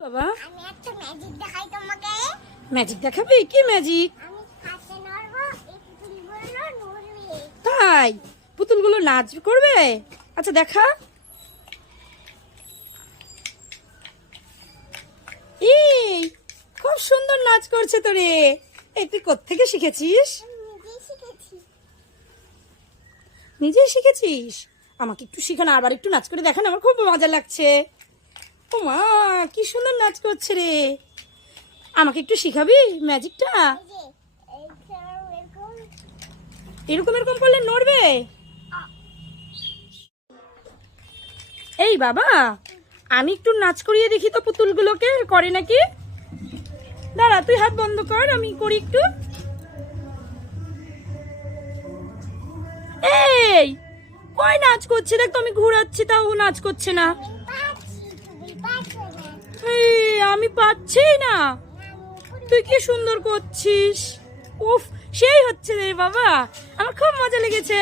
বাবা আমি একটা ম্যাজিক দেখাই তোমাকে। ম্যাজিক দেখাবি? কি ম্যাজিক? আমি হাতে নাড়বো, এই পুতুলগুলো নড়বে। তাই পুতুলগুলো নাচ করবে? আচ্ছা দেখা। এই খুব সুন্দর নাচ করছে তো রে। এই তুই কোত্থেকে শিখেছিস? আমি নিজেই শিখেছি। নিজেই শিখেছিস? আমাকে একটু শেখানো, আবার একটু নাচ করে দেখান, আমার খুব মজা লাগছে। ও মা, কি সুন্দর নাচ করছে রে। আমাকে একটু শিখাবি ম্যাজিকটা? এই যে এরকম এরকম এরকম করলে নড়বে? এই বাবা, আমি একটু নাচ করিয়ে দেখি তো পুতুলগুলোকে, করে নাকি। দাঁড়া, তুই হাত বন্ধ কর, আমি করি একটু। এই কই নাচ করছে? দেখ তো, আমি ঘোরাচ্ছি তাও ও নাচ করছে না। আমি পাচ্ছি, তুমি পারছো না। এই আমি পাচ্ছি না। তুই কি সুন্দর করছিস। উফ, সেই হচ্ছে রে বাবা, আমার খুব মজা লেগেছে।